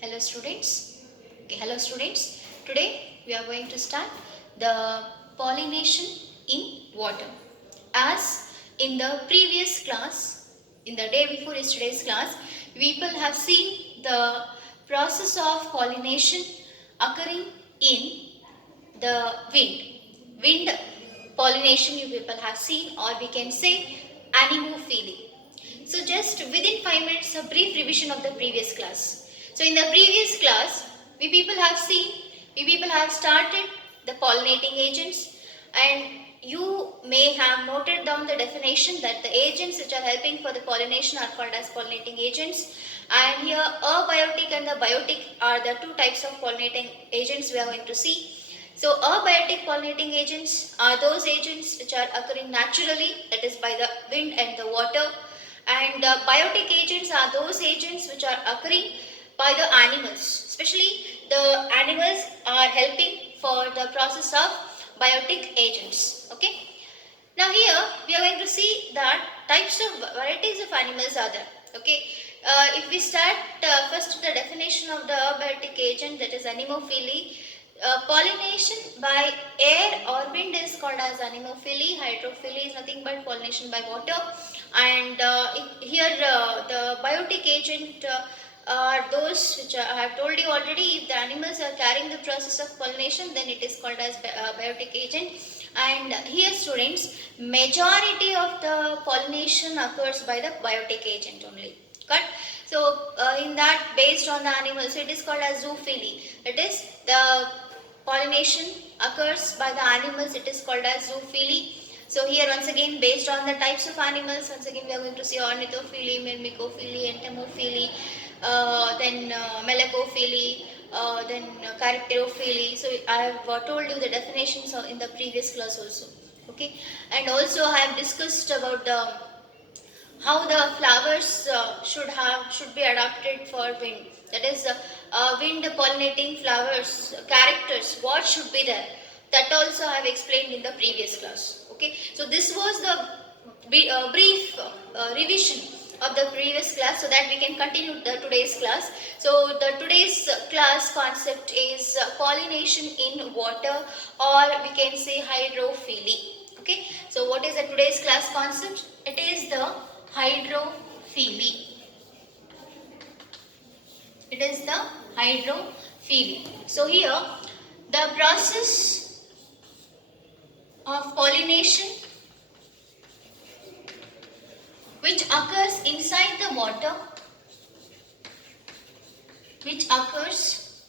Hello students. Okay, hello students. Today we are going to start the pollination in water. As in the previous class, in the day before yesterday's class, people have seen the process of pollination occurring in the wind. Wind pollination you people have seen, or we can say anemophily. So just within 5 minutes a brief revision of the previous class. So in the previous class we people have started the pollinating agents, and you may have noted down the definition that the agents which are helping for the pollination are called as pollinating agents, and here abiotic and the biotic are the two types of pollinating agents we are going to see. So abiotic pollinating agents are those agents which are occurring naturally, that is by the wind and the water, and biotic agents are those agents which are occurring by the animals. Especially the animals are helping for the process of biotic agents. Okay. Now here we are going to see that types of varieties of animals are there. Okay. If we start first the definition of the abiotic agent, that is anemophily. Pollination by air or wind is called as anemophily. Hydrophily is nothing but pollination by water. And here the biotic agent are those which I have told you already. If the animals are carrying the process of pollination, then it is called as biotic agent. And here students, majority of the pollination occurs by the biotic agent only. Got? So in that, based on the animals, so it is called as zoophily. It is the pollination occurs by the animals, it is called as zoophily. So here once again, based on the types of animals, once again we are going to see ornithophily, myrmecophily, entomophily, then melacophily, then characterophily. So I have told you the definitions in the previous class also. Okay, and also I have discussed about the how the flowers should be adapted for wind. That is wind pollinating flowers characters. What should be there? That also I have explained in the previous class. Okay, so this was the brief revision of the previous class, so that we can continue the today's class. So the today's class concept is pollination in water, or we can say hydrophily. Okay, so what is the today's class concept? It is the hydrophily. It is the hydrophily. So here the process of pollination which occurs inside the water, which occurs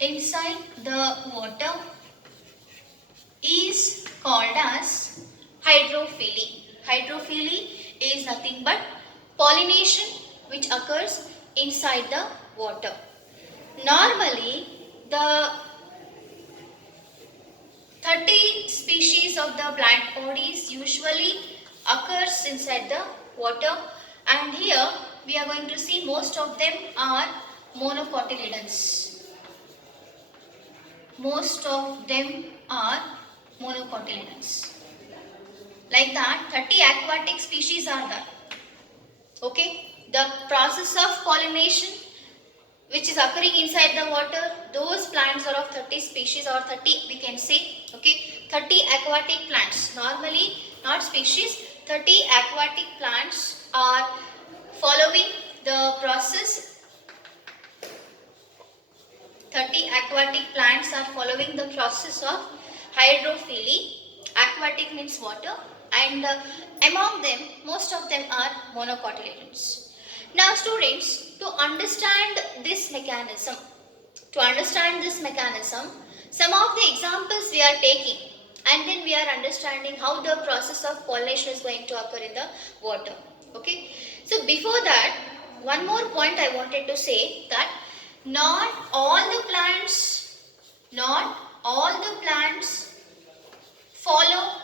inside the water is called as hydrophily. Hydrophily is nothing but pollination which occurs inside the water. Normally, the 30 species of the plant bodies usually occurs inside the water, and here we are going to see most of them are monocotyledons. Most of them are monocotyledons. Like that, 30 aquatic species are there. Okay, the process of pollination which is occurring inside the water, those plants are of 30 species, or 30 we can say. Okay, 30 aquatic plants. Normally, not species, 30 aquatic plants are following the process. 30 aquatic plants are following the process of hydrophily. Aquatic means water, and among them, most of them are monocotyledons. Now students, to understand this mechanism, some of the examples we are taking, and then we are understanding how the process of pollination is going to occur in the water. Okay. So before that, one more point I wanted to say, that not all the plants follow,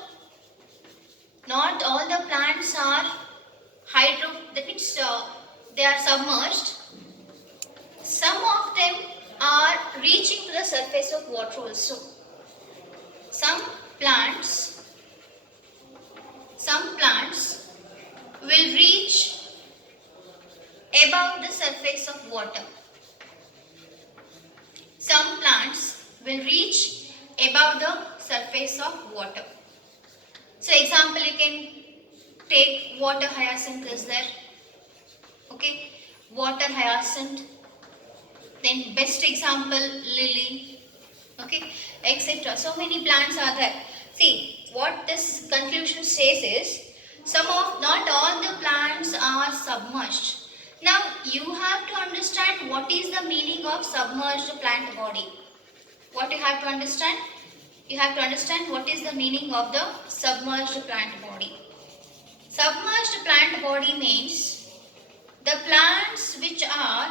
not all the plants are that means they are submerged. Some of them are reaching to the surface of water also. Some plants will reach above the surface of water. water. Some plants will reach above the surface of water. So example, you can take water hyacinth is there. Okay, water hyacinth. Then best example, lily. Okay, etc. So many plants are there. See, what this conclusion says is, not all the plants are submerged. Now, you have to understand what is the meaning of submerged plant body. What you have to understand? You have to understand what is the meaning of the submerged plant body. Submerged plant body means the plants which are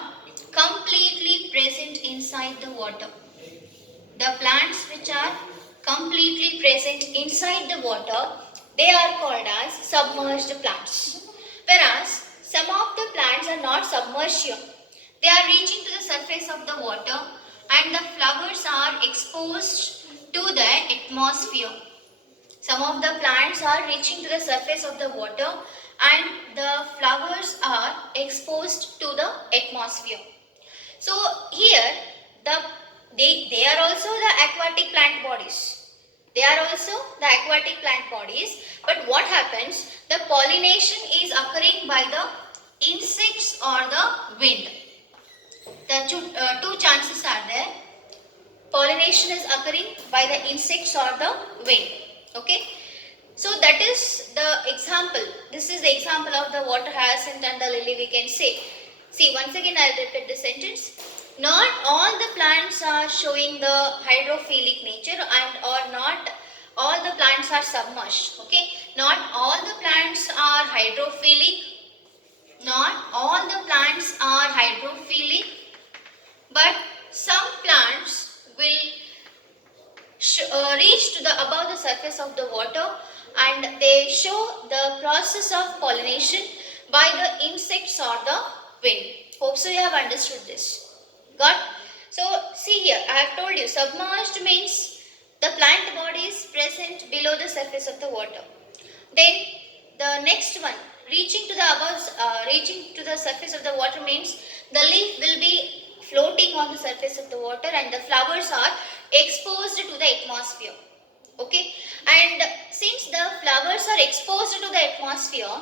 completely present inside the water. The plants which are completely present inside the water, they are called as submerged plants. Whereas some of the plants are not submerged here. They are reaching to the surface of the water and the flowers are exposed to the atmosphere. Some of the plants are reaching to the surface of the water and the flowers are exposed to the atmosphere. So here they are also the aquatic plant bodies. They are also the aquatic plant bodies. But what happens? The pollination is occurring by the insects or the wind. The two chances are there. Pollination is occurring by the insects or the wind. Okay. So that is the example. This is the example of the water hyacinth and the lily, we can say. See, once again I will repeat the sentence. Not all the plants are showing the hydrophilic nature and or not all the plants are submerged. Okay. Not all the plants are hydrophilic. Not all the plants are hydrophilic. But some plants will reach to the above the surface of the water and they show the process of pollination by the insects or the wind. Hope so you have understood this. Got? So see here, I have told you submerged means the plant body is present below the surface of the water. Then the next one, reaching to the surface of the water means the leaf will be floating on the surface of the water and the flowers are exposed to the atmosphere. Okay, and since the flowers are exposed to the atmosphere,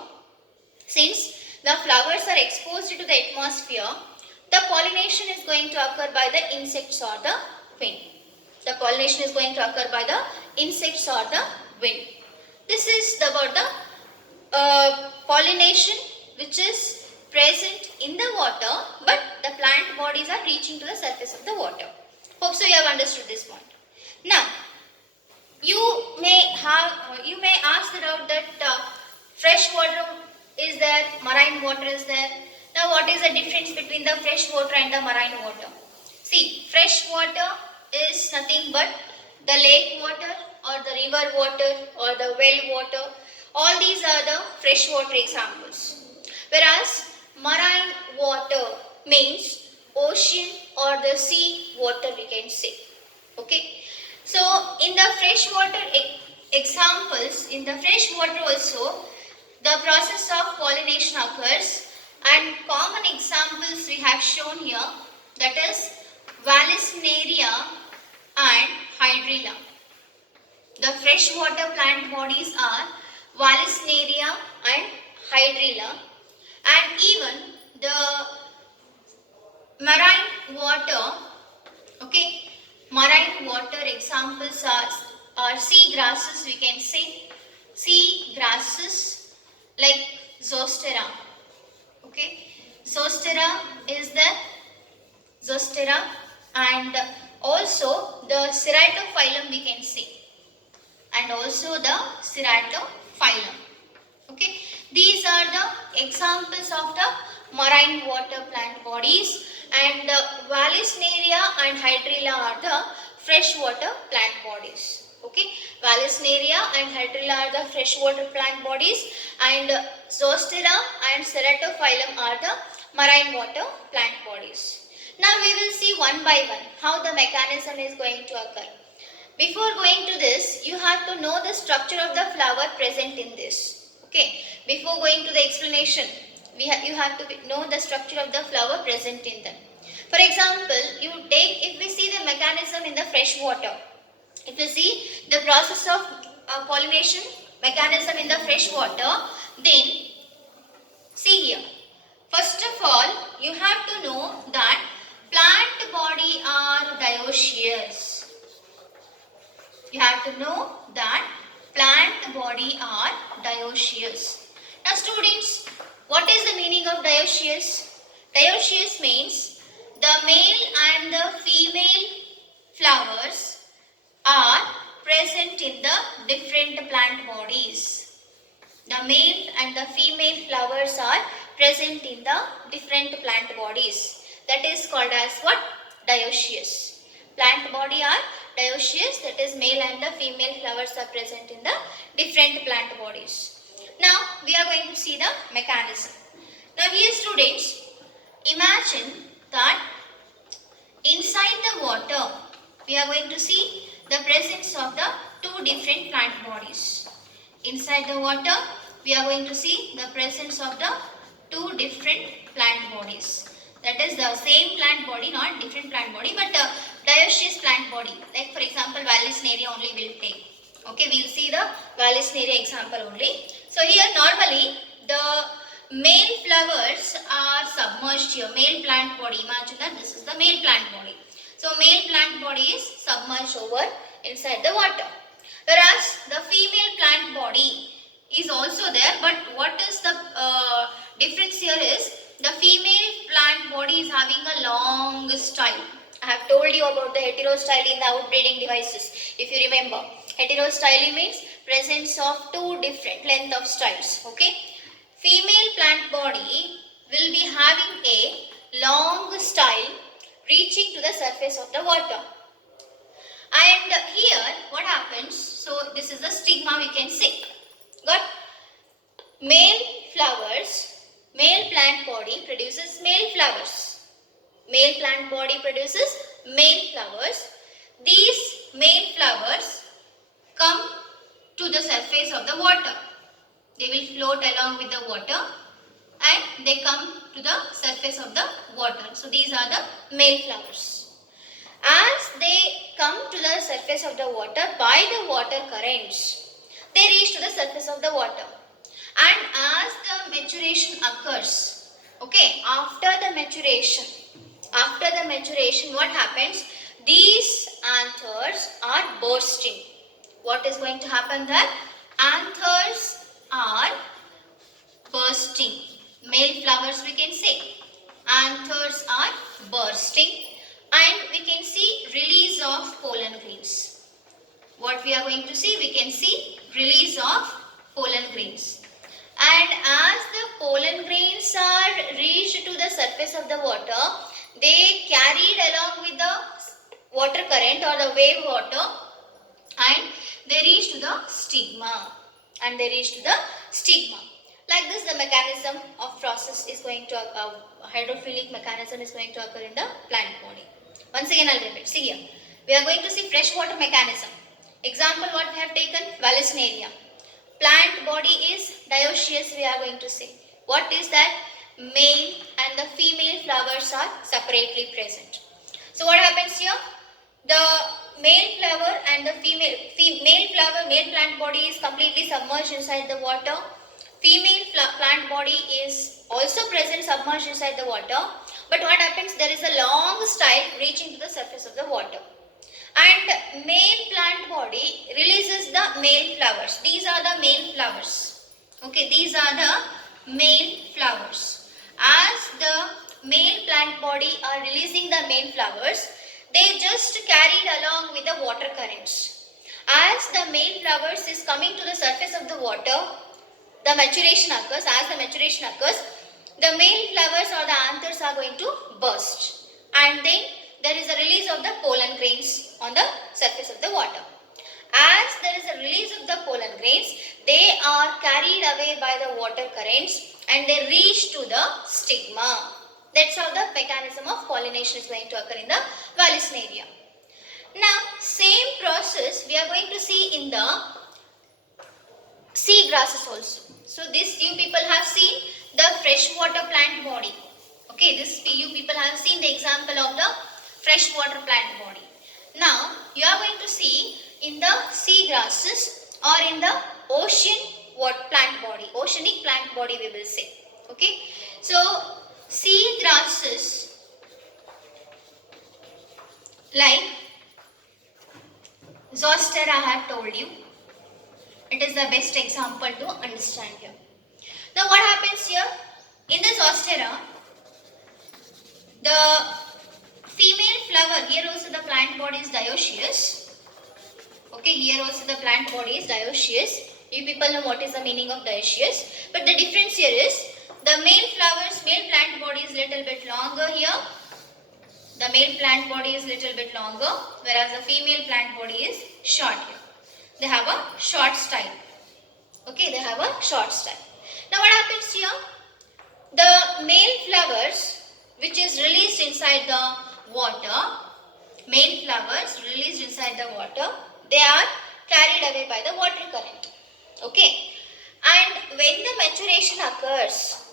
the pollination is going to occur by the insects or the wind. The pollination is going to occur by the insects or the wind. This is about the pollination which is present in the water, but the plant bodies are reaching to the surface of the water. Hope so you have understood this point. Now, you may ask about that fresh water is there, marine water is there. Now, what is the difference between the fresh water and the marine water? See, fresh water is nothing but the lake water or the river water or the well water. All these are the freshwater examples. Whereas marine water means ocean or the sea water, we can say. Okay. So in the freshwater examples, in the freshwater also the process of pollination occurs, and common examples we have shown here, that is Vallisneria and Hydrilla. The freshwater plant bodies are Vallisneria and Hydrilla, and even the marine water, okay, marine water examples are sea grasses, we can say, sea grasses like Zostera, okay, Zostera is the Zostera, and also the Ceratophyllum we can say, and also the Ceratophyllum. Okay, these are the examples of the marine water plant bodies, and Vallisneria and Hydrilla are the freshwater plant bodies. Okay, Vallisneria and Hydrilla are the freshwater plant bodies, and Zostera and Ceratophyllum are the marine water plant bodies. Now we will see one by one how the mechanism is going to occur. Before going to this, you have to know the structure of the flower present in this. Okay, before going to the explanation, You have to know the structure of the flower present in them. For example, if we see the mechanism in the fresh water, if you see the process of pollination mechanism in the fresh water, then see here. First of all, you have to know that plant body are dioecious. You have to know that plant body are dioecious. Now students, what is the meaning of dioecious? Dioecious means the male and the female flowers are present in the different plant bodies. The male and the female flowers are present in the different plant bodies. That is called as what? Dioecious. Plant body are dioecious, that is male and the female flowers are present in the different plant bodies. Now we are going to see the mechanism. Now here students, imagine that inside the water we are going to see the presence of the two different plant bodies. Inside the water we are going to see the presence of the two different plant bodies. That is the same plant body, not different plant body, but dioecious plant body. Like for example, Vallisneria only will take. Okay, we will see the Vallisneria example only. So here normally the male flowers are submerged here. Male plant body. Imagine that this is the male plant body. So male plant body is submerged over inside the water. Whereas the female plant body is also there, but what is the difference here is the female plant body is having a long style. I have told you about the heterostyle in the outbreeding devices. If you remember, heterostyle means presence of two different length of styles. Okay, female plant body will be having a long style reaching to the surface of the water. And here what happens, so this is the stigma we can say. Got? Male flowers, male plant body produces male flowers. Male plant body produces male flowers. These male flowers come to the surface of the water. They will float along with the water and they come to the surface of the water. So these are the male flowers. As they come to the surface of the water by the water currents, they reach to the surface of the water. And as the maturation occurs, okay, after the maturation, what happens? These anthers are bursting. What is going to happen there? Anthers are bursting. Male flowers we can say. Anthers are bursting. And we can see release of pollen grains. What we are going to see? We can see release of pollen grains. And as the pollen grains are reached to the surface of the water, they carried along with the water current or the wave water and they reach to the stigma. Like this, the mechanism of process is going to hydrophilic mechanism is going to occur in the plant body. Once again I will repeat. See here. We are going to see freshwater mechanism. Example what we have taken? Vallisneria. Plant body is dioecious we are going to say. What is that? Male and the female flowers are separately present. So what happens here? The male flower and the male plant body is completely submerged inside the water. Female plant body is also present submerged inside the water. But what happens? There is a long style reaching to the surface of the water. And male plant body releases the male flowers. These are the male flowers. Okay, these are the male flowers. As the male plant body are releasing the male flowers, they just carried along with the water currents. As the male flowers is coming to the surface of the water, the maturation occurs. As the maturation occurs, the male flowers or the anthers are going to burst. And then there is a release of the pollen grains on the surface of the water. As there is a release of the pollen grains, they are carried away by the water currents and they reach to the stigma. That's how the mechanism of pollination is going to occur in the Vallisneria. Now, same process we are going to see in the sea grasses also. So this you people have seen the freshwater plant body. Okay, this you people have seen the example of the freshwater plant body. Now you are going to see in the sea grasses or in the ocean plant body, oceanic plant body we will say. Okay, so sea grasses like Zostera I have told you. It is the best example to understand here. Now what happens here? In the Zostera, the female flower, here also the plant body is dioecious. Okay, here also the plant body is dioecious. You people know what is the meaning of dioecious. But the difference here is the male plant body is little bit longer here. The male plant body is little bit longer, whereas the female plant body is short here. They have a short style. Okay, they have a short style. Now what happens here? The male flowers which is released inside the water, male flowers released inside the water, they are carried away by the water current. Okay, and when the maturation occurs,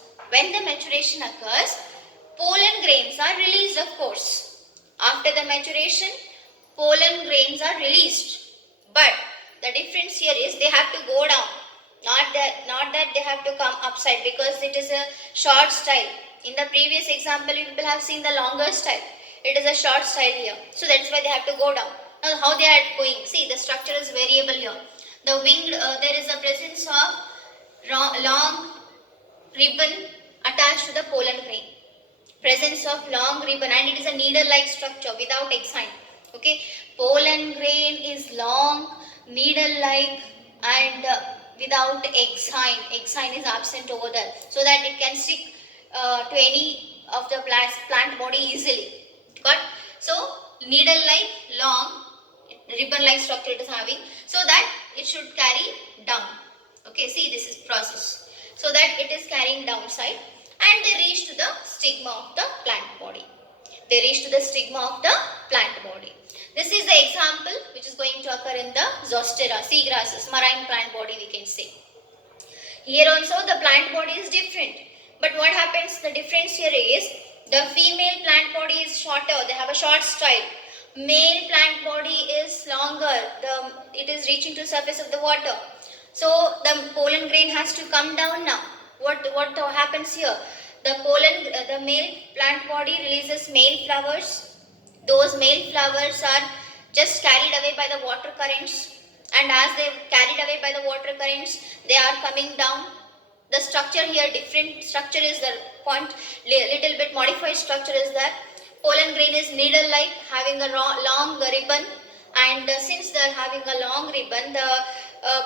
pollen grains are released, of course. After the maturation, pollen grains are released. But the difference here is they have to go down. Not that they have to come upside, because it is a short style. In the previous example, you people have seen the longer style. It is a short style here. So that's why they have to go down. Now how they are going? See, the structure is variable here. The winged, there is a presence of long ribbon attached to the pollen grain. Presence of long ribbon, and it is a needle-like structure without exine. Okay, pollen grain is long, needle-like, and without exine. Exine is absent over there, so that it can stick to any of the plant body easily. Got? So needle-like, long, ribbon-like structure it is having, so that it should carry down. Okay, see, this is process, so that it is carrying downside, and they reach to the stigma of the plant body. They reach to the stigma of the plant body. This is the example which is going to occur in the Zostera, sea grasses, marine plant body we can say. Here also the plant body is different. But what happens, the difference here is the female plant body is shorter, they have a short style. Male plant body is longer, it is reaching to the surface of the water. So the pollen grain has to come down now. What happens here? The male plant body releases male flowers. Those male flowers are just carried away by the water currents, and as they are carried away by the water currents, they are coming down. The structure here, different structure is the point, little bit modified structure is that pollen grain is needle-like, having a long ribbon, and since they are having a long ribbon, the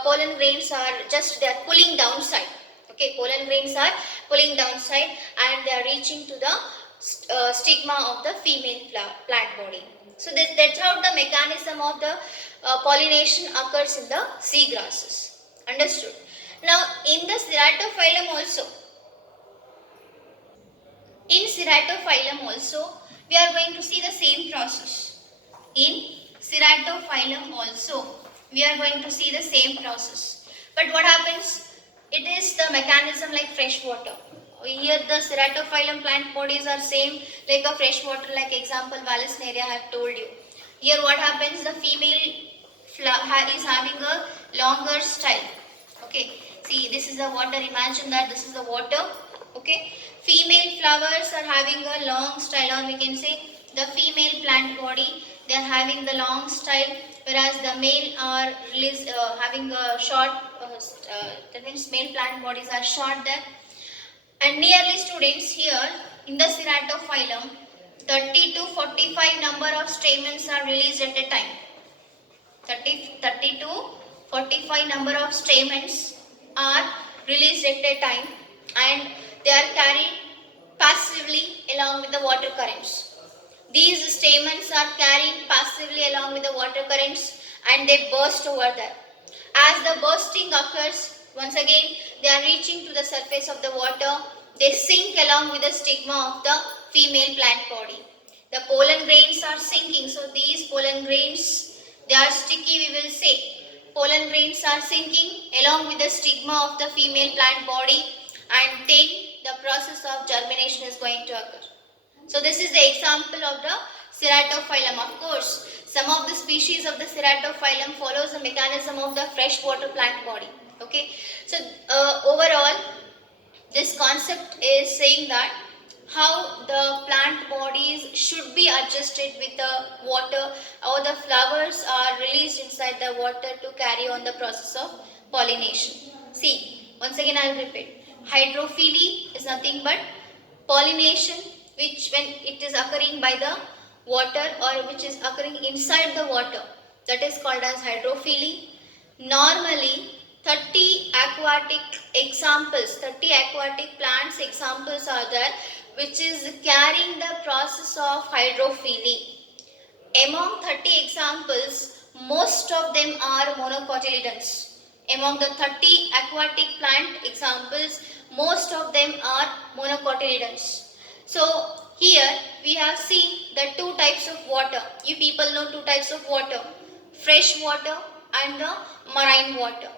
pollen grains are they are pulling downside. Okay, pollen grains are pulling downside, and they are reaching to the stigma of the female plant body. So that's how the mechanism of the pollination occurs in the sea grasses. Understood? Now in the Ceratophyllum also, we are going to see the same process. In Ceratophyllum also, we are going to see the same process. But what happens? It is the mechanism like fresh water. Here the Ceratophyllum plant bodies are same like a fresh water, like example Vallisneria I have told you. Here what happens? The female is having a longer style. Okay, see, this is the water. Imagine that this is the water. Okay, female flowers are having a long style, or we can say the female plant body, they are having the long style, whereas the male are having a short. That means male plant bodies are short there. And nearly students here in the Ceratophyllum, 30 to 45 number of stamens are released at a time. 30 to 45 number of stamens are released at a time, and they are carried passively along with the water currents. These stamens are carried passively along with the water currents, and they burst over there. As the bursting occurs, once again they are reaching to the surface of the water. They sink along with the stigma of the female plant body. The pollen grains are sinking. So these pollen grains, they are sticky, we will say. Pollen grains are sinking along with the stigma of the female plant body, and then the process of germination is going to occur. So this is the example of the ceratophyllum. Of course, some of the species of the ceratophyllum follows the mechanism of the freshwater plant body. Okay, so overall, this concept is saying that how the plant bodies should be adjusted with the water, or the flowers are released inside the water to carry on the process of pollination. See, once again I will repeat. Hydrophily is nothing but pollination which when it is occurring by the water or which is occurring inside the water, that is called as hydrophily. Normally 30 aquatic plants examples are there which is carrying the process of hydrophily. Among 30 examples, most of them are monocotyledons. Among the 30 aquatic plant examples, most of them are monocotyledons. So here we have seen the two types of water. You people know two types of water, fresh water and the marine water.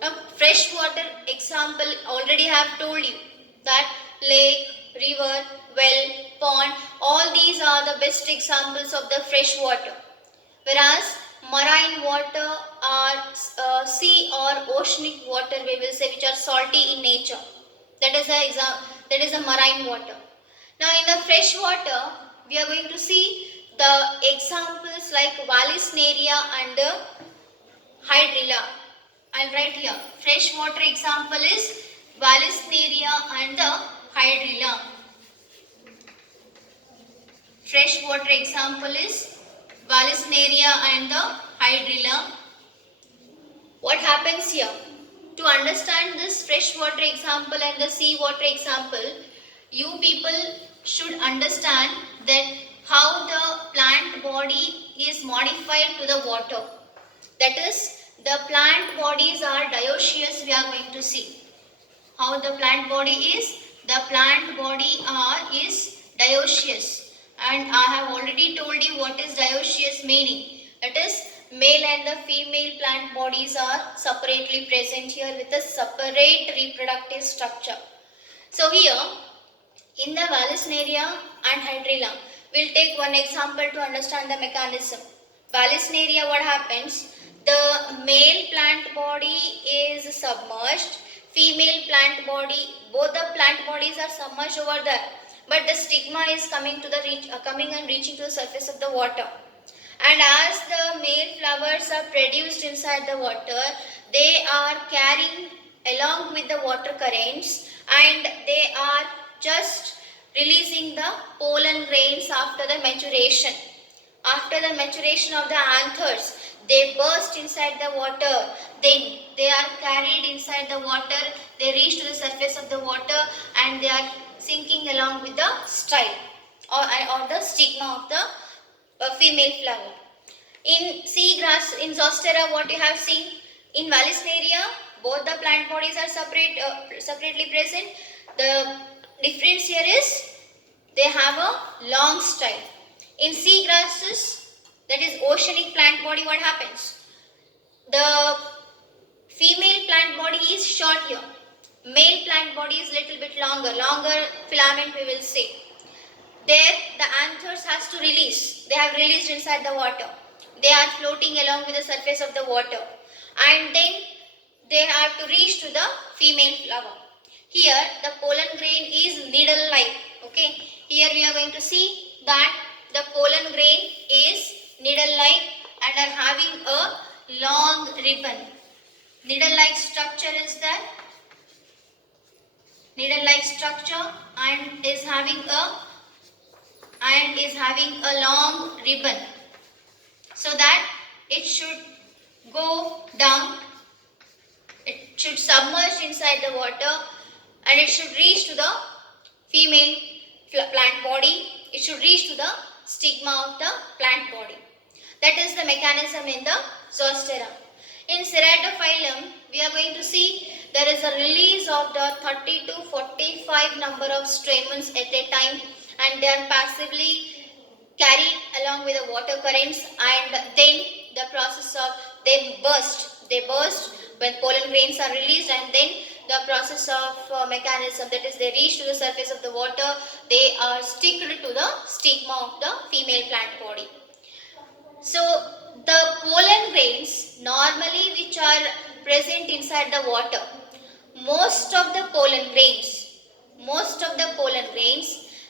Now fresh water example already have told you that lake, river, well, pond, all these are the best examples of the fresh water. Whereas marine water are sea or oceanic water, we will say, which are salty in nature. That is a marine water. Now in the fresh water, we are going to see the examples like Vallisneria and Hydrilla. I'll write here. Fresh water example is Vallisneria and the Hydrilla. Fresh water example is Vallisneria and the Hydrilla. What happens here? To understand this fresh water example and the sea water example, you people should understand that how the plant body is modified to the water. That is, the plant bodies are dioecious, we are going to see. How the plant body is? The plant body is dioecious. And I have already told you what is dioecious meaning. That is, male and the female plant bodies are separately present here with a separate reproductive structure. So here, in the Vallisneria and Hydrilla, we'll take one example to understand the mechanism. Vallisneria, what happens? The male plant body is submerged, female plant body, both the plant bodies are submerged over there, but the stigma is coming and reaching to the surface of the water. And as the male flowers are produced inside the water, they are carrying along with the water currents, and they are just releasing the pollen grains after the maturation. After the maturation of the anthers, they burst inside the water. They are carried inside the water. They reach to the surface of the water and they are sinking along with the style or the stigma of the female flower. In seagrass, in Zostera, what you have seen? In Vallisneria, both the plant bodies are separately present. The difference here is they have a long style. In seagrasses, that is oceanic plant body, what happens? The female plant body is short here. Male plant body is little bit longer filament we will say. There the anthers has to release. They have released inside the water. They are floating along with the surface of the water. And then they have to reach to the female flower. Here the pollen grain is needle-like. Okay. Here we are going to see that the pollen grain is needle-like and are having a long ribbon. Needle-like structure is there. Needle-like structure and is having a long ribbon, so that it should go down. It should submerge inside the water and it should reach to the female plant body. It should reach to the stigma of the plant body. That is the mechanism in the Zostera. In Ceratophyllum, we are going to see there is a release of the 30 to 45 number of stamens at a time, and they are passively carried along with the water currents, and then the process of they burst when pollen grains are released, and then the process of mechanism, that is they reach to the surface of the water, they are sticked to the stigma of the female plant body. So the pollen grains normally which are present inside the water, most of the pollen grains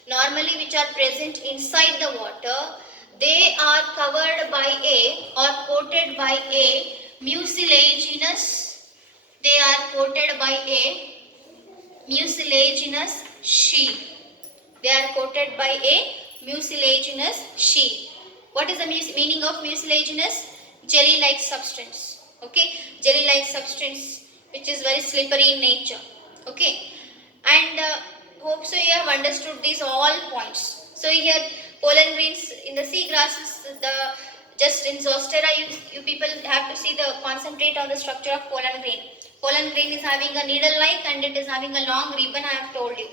normally which are present inside the water, they are covered by a or coated by a mucilaginous, they are coated by a mucilaginous sheet. They are coated by a mucilaginous sheet. What is the meaning of mucilaginous? Jelly-like substance. Okay, jelly-like substance which is very slippery in nature. Okay, and hope so you have understood these all points. So here pollen grains in the sea grasses, the just in Zostera, you people have to see the concentrate on the structure of pollen grain. Pollen grain is having a needle-like and it is having a long ribbon. I have told you.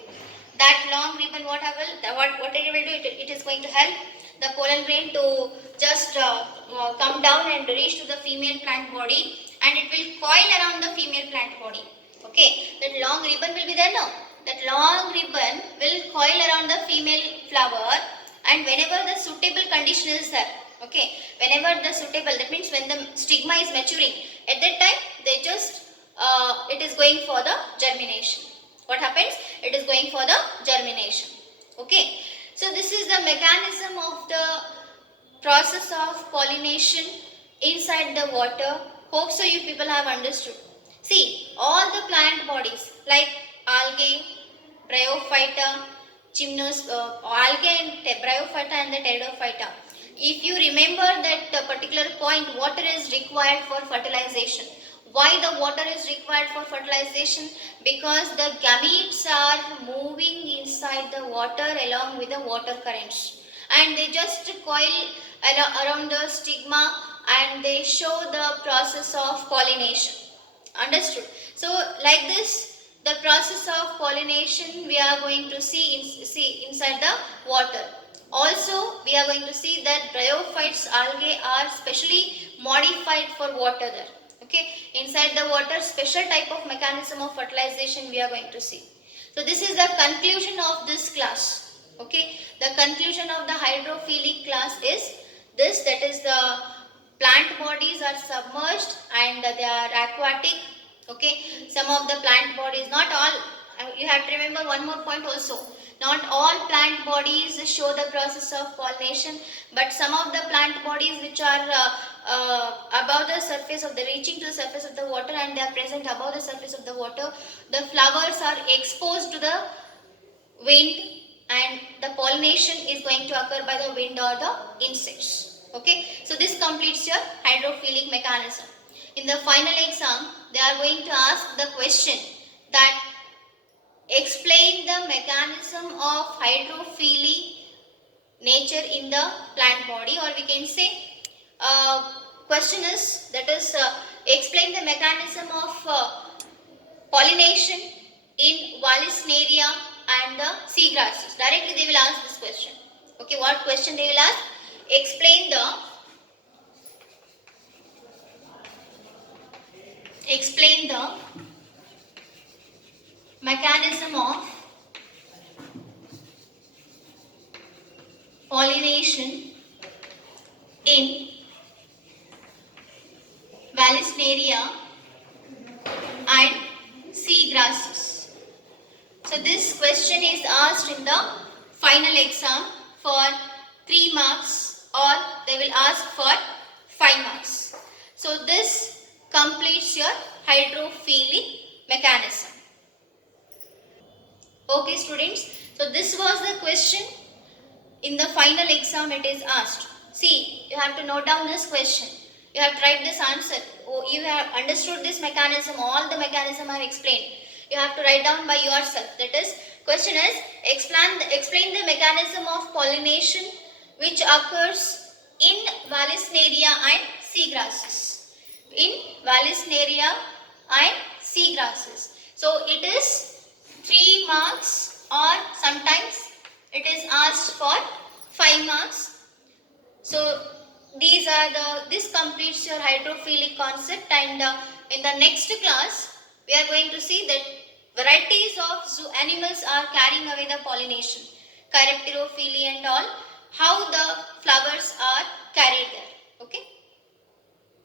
That long ribbon, what it will do, it is going to help the pollen grain to just come down and reach to the female plant body, and it will coil around the female plant body. Okay, that long ribbon will be there now. That long ribbon will coil around the female flower, and whenever the suitable condition is there, okay, whenever the suitable, that means when the stigma is maturing, at that time they just it is going for the germination. What happens? It is going for the germination. Okay. So this is the mechanism of the process of pollination inside the water. Hope so you people have understood. See, all the plant bodies like algae, bryophyta, algae and bryophyta and the pteridophyta. If you remember that particular point, water is required for fertilization. Why the water is required for fertilization? Because the gametes are moving inside the water along with the water currents, and they just coil around the stigma and they show the process of pollination. Understood? So like this, the process of pollination we are going to see inside the water. Also, we are going to see that bryophytes, algae are specially modified for water there. Okay, inside the water, special type of mechanism of fertilization we are going to see. So this is the conclusion of this class. Okay, the conclusion of the hydrophilic class is this, that is the plant bodies are submerged and they are aquatic. Okay, some of the plant bodies, not all, you have to remember one more point also. Not all plant bodies show the process of pollination, but some of the plant bodies which are above the surface of the, reaching to the surface of the water, and they are present above the surface of the water, the flowers are exposed to the wind and the pollination is going to occur by the wind or the insects. Okay, so this completes your hydrophilic mechanism. In the final exam, they are going to ask the question that explain the mechanism of hydrophilic nature in the plant body, or we can say question is, that is explain the mechanism of pollination in Vallisneria and the seagrasses. Directly they will ask this question. Okay, what question they will ask? Explain the mechanism of pollination in Vallisneria and seagrasses. So this question is asked in the final exam for 3 marks, or they will ask for 5 marks. So this completes your hydrophilic mechanism. Okay students, so this was the question. In the final exam it is asked. See, you have to note down this question. You have tried this answer. Oh, you have understood this mechanism. All the mechanism I have explained. You have to write down by yourself. That is, question is, explain the mechanism of pollination which occurs in Vallisneria and seagrasses. In Vallisneria and seagrasses. So it is 3 marks, or sometimes it is asked for 5 marks. So this completes your hydrophilic concept, and in the next class we are going to see that varieties of zoo animals are carrying away the pollination, Chiropterophily and all, how the flower